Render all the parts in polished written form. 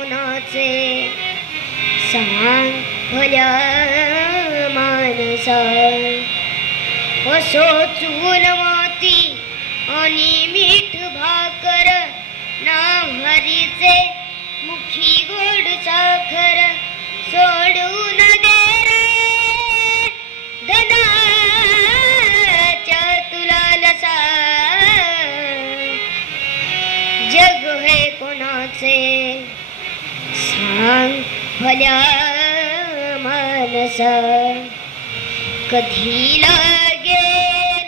कोणाचे सांग भल्या मानसा असो चूल माती आणि मीठ भाकर नाव हरीचे मुखी गोड साखर सोडून दे रे धनाच्या तुला लसा जग हे कोणाचे सांग भल्या मानसा कधी लागेल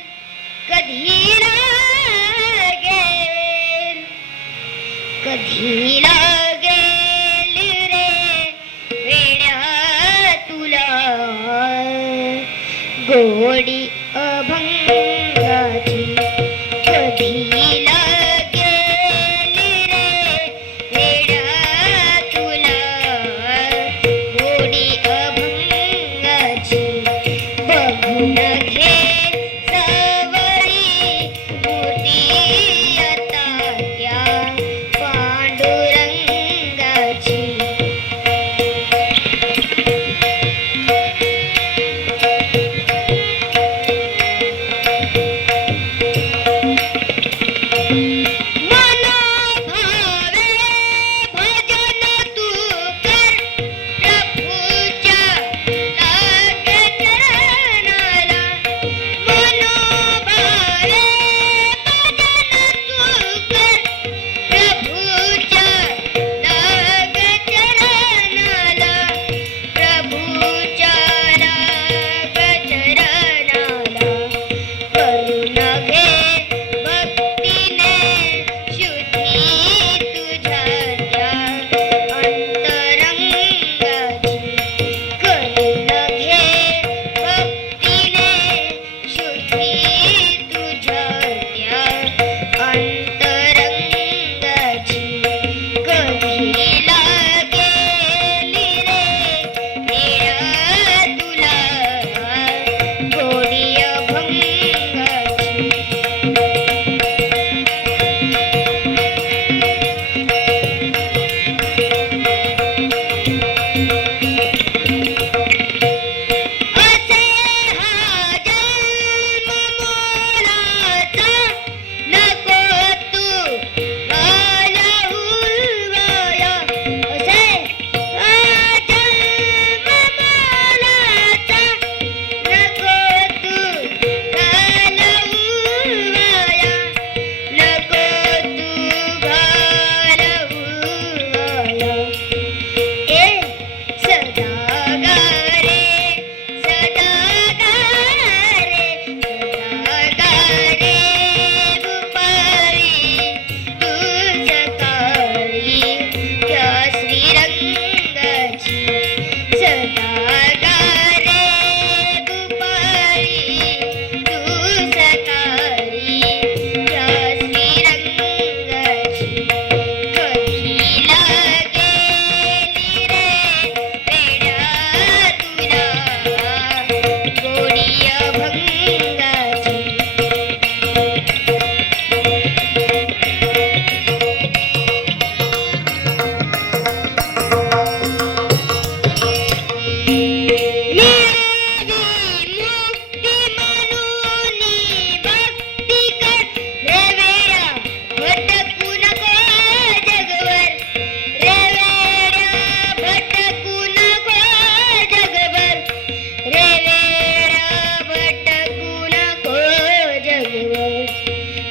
कधी लागेल कधी लागेल रे वेड्या तुला गोडी अभंगाची कधी लागेल रे वेड्या तुला गोडी अभंगाची बघून घे सावरी मूर्ती आता त्या पांडुरंगाची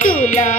तुला